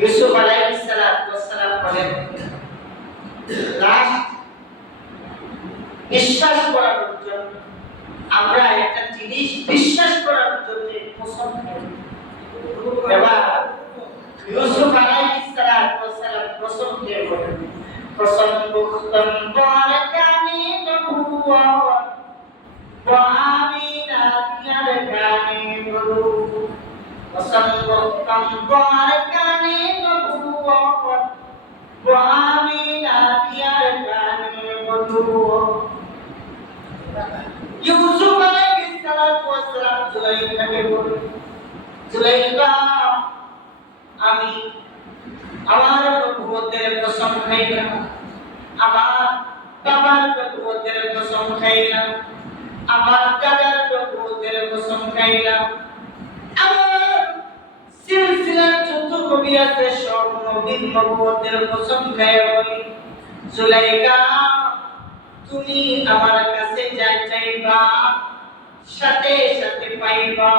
ইউসুফ আলাইহিস সালাম বলেন লাস্ট বিশ্বাস করার জন্য আমরা একটা জিনিস বিশ্বাস করার জন্য কসম খাই এবার ইউসুফ আলাইহিস সালাম কসম খেয়ে বলেন কসম মুখতম বরকানি নবুয়া وآمنا يركاني بدو وسمكم باركاني نبوة ইউসুফ আলাইহিস সালাতু ওয়াস সালাম জুলাইখাকে বলে জুলাইখা আমি আমার নবুয়তের কসম খাইলাম আমার বাবার নবুয়তের কসম খাইলাম আমার দাদার নবুয়তের কসম খাইলাম আমার সিলসিলার যত নবী আছে সব নবীর নবুয়তের কসম বলি জুলাইখা তুমি আমার কাছে যা চাইবা সাথে সাথে পাইবা